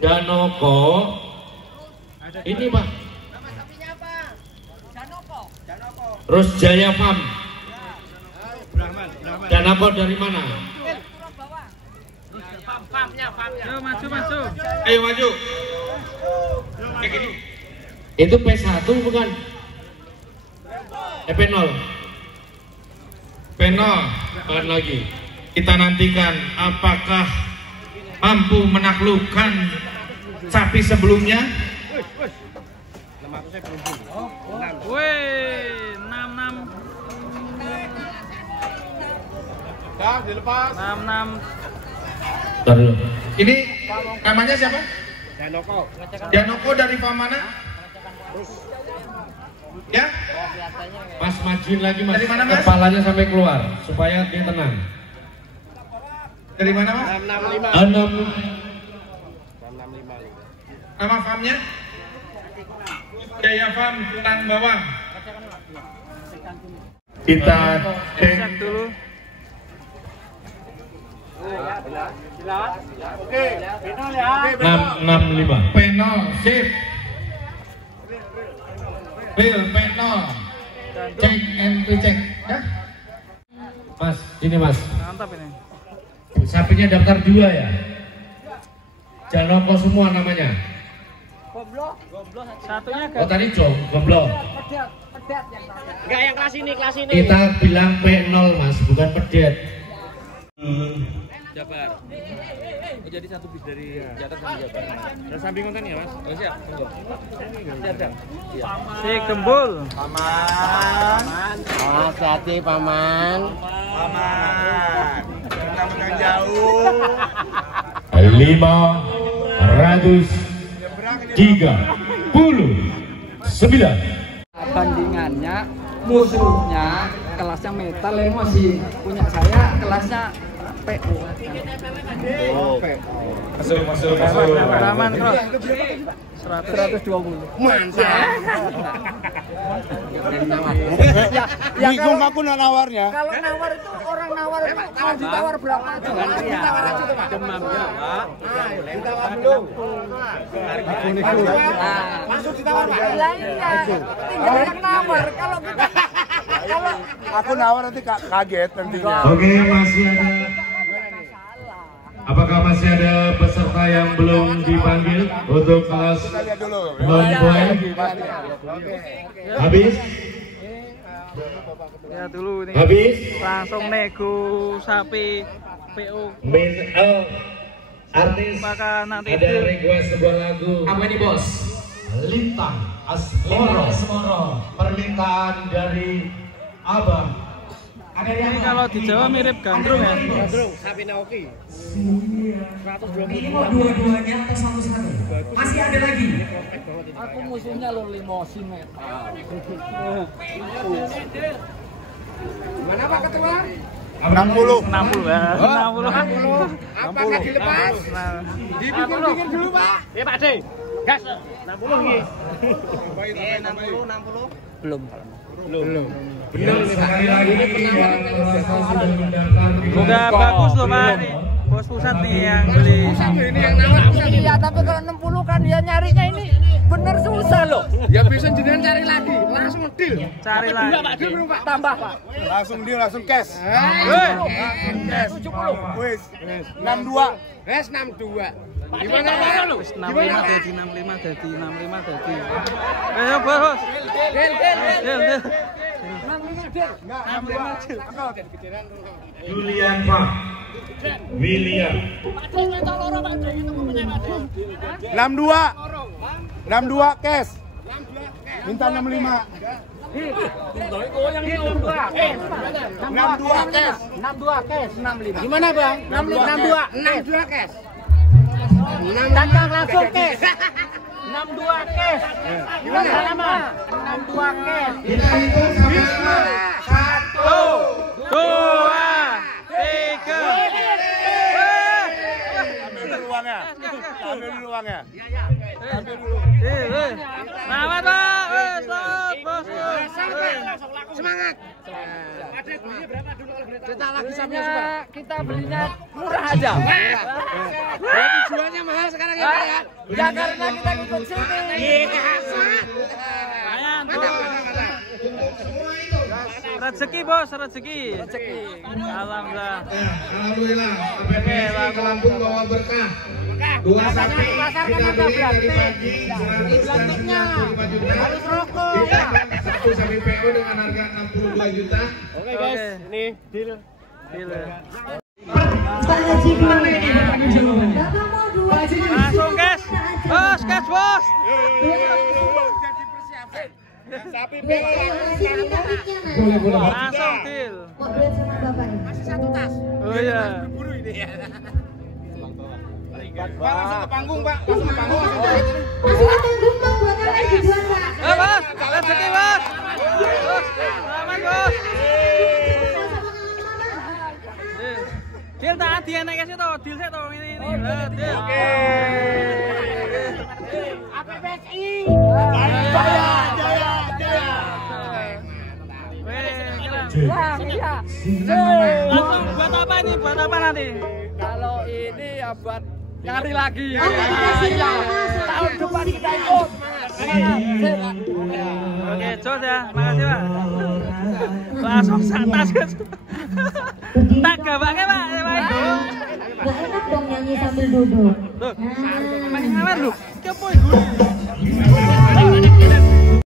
Janoko. Ini Pak. Nama sapinya apa? Janoko. Terus Jaya Farm. Janoko dari mana? Farmnya. Yo maju. Ayo maju. Kayak gini. Itu P1 bukan? P0. P0. Bukan lagi. Kita nantikan apakah mampu menaklukkan sapi sebelumnya. Wih, 66. Dah dilepas. 66. Terus. Ini namanya siapa? Janoko. Janoko dari farm mana? Ya? Mas majuin lagi Mas. Dari mana, Mas? Kepalanya sampai keluar supaya dia tenang. Dari mana Mas? 65. Nama farmnya? Jaya Farm Tulang Bawang. Kita Cek dulu. Oke, final ya. 665. P0 sip. Real P0. Cek and recheck ya. Mas, ini Mas. Mantap ini. Sapinya daftar 2 ya? Janoko semua namanya. Satunya Oh tadi goblok. Enggak yang kelas ini. Kita bilang P0 Mas, bukan pedet. Jabar. Oh, jadi satu bis dari Jakarta sampai Jabar. Dan samping konten ya Mas? Oh siap. Siap. Sik Gembul. Paman. Hati-hati Paman. Kita menang jauh. 539. Bandingannya musuhnya kelasnya metal yang masih punya saya kelasnya PO. Masuk. Raman Bro. 120. Mantap. Bingung aku nawarnya. Kalau nawar itu orang nawar itu mau ditawar berapa aja? Ditawar aja Pak. Demam ya, Pak. Ditawar belum. Langsung ditawar, Pak. Lah iya. Tinggal yang nawar. Kalau kita Aku nawar nanti kaget nantinya. Oke, masih ada. Apakah masih ada peserta yang belum dipanggil untuk kelas Kita lihat dulu. non-boy? Habis? Ya dulu ini. Habis? Langsung nego sapi PO. Artis Maka nanti ada request sebuah lagu. Apa ini bos? Lintang Asmoro. Permintaan dari Abang. ini kalau di Jawa mirip gandrung ya. Gandrung, sapi Naoki. Ini mau dua-duanya atau satu-satu? Masih ada lagi? aku musuhnya lo limosin metal. Mana Pak Ketua? 60 60. ya. 60. Apakah dilepas? Dibikin dulu Pak. Ya Pak De. Gas. 60 nggih. 60. Belum. Benar sekali lagi yang merasa sudah mendaftar. Udah bagus loh Pak. Nih, bos pusat nih yang beli. Ini yang nawar. Iya, tapi kalau 60 kan dia nyarinya ini bener susah loh. Ya bisa jenengan cari lagi, langsung deal. Cari lagi. Tambah Pak. Langsung deal, langsung cash. Woi. Cash. 70. Wis, 62. Wes 62. Gimana Pak? 65 jadi 65 jadi 65 jadi. Ayo bos. Del. 65. Julian Pak. William. 62 cash. Minta 65. 62 cash. 65. Gimana Bang? 62 cash. Datang langsung kes. 62 kes. Gimana lama? 62 kes. Kita hitung sama 1, 2, 3. Ambil dulu uangnya. Selamat Pak. Selamat bos. Semangat. Kita lagi sampai Kita belinya murah aja. Berarti jualnya mahal sekarang ya Pak ya? Ya karena kita ikut sini. Ayan, rezeki bos, rezeki. Alhamdulillah. Alhamdulillah, APPSI ke Lampung bawa berkah. 2 sapi kita beli dari pagi 195 juta. Harus rokok. Satu sapi PO dengan harga 62 juta. Oke guys, ini deal. Pak Haji gimana ini Bapak Jawaban? Bapak mau 2 Langsung guys. Bos, gas bos. Sapi pemiliknya Boleh. Langsung deal. mau duit sama Bapak ini. Oh iya. Langsung ke panggung, Pak. Masuk ke panggung Pak, buat apa dijual Pak? Bos, rezeki bos. Bos, selamat bos. Deal tak hati enak kasih tau, deal saya tau ini. Deal. Oke. APPSI. Jaya. Langsung buat apa ini? Buat apa nanti? Kalau ini ya buat nyari lagi. Dikasih nama Tahun depan kita ikut. Oke, Jos ya. Makasih, Pak. Langsung satas guys. Tak gabangnya, Pak. Gak enak dong nyanyi sambil duduk. Tuh. Main ngawer lu. Kepo iku.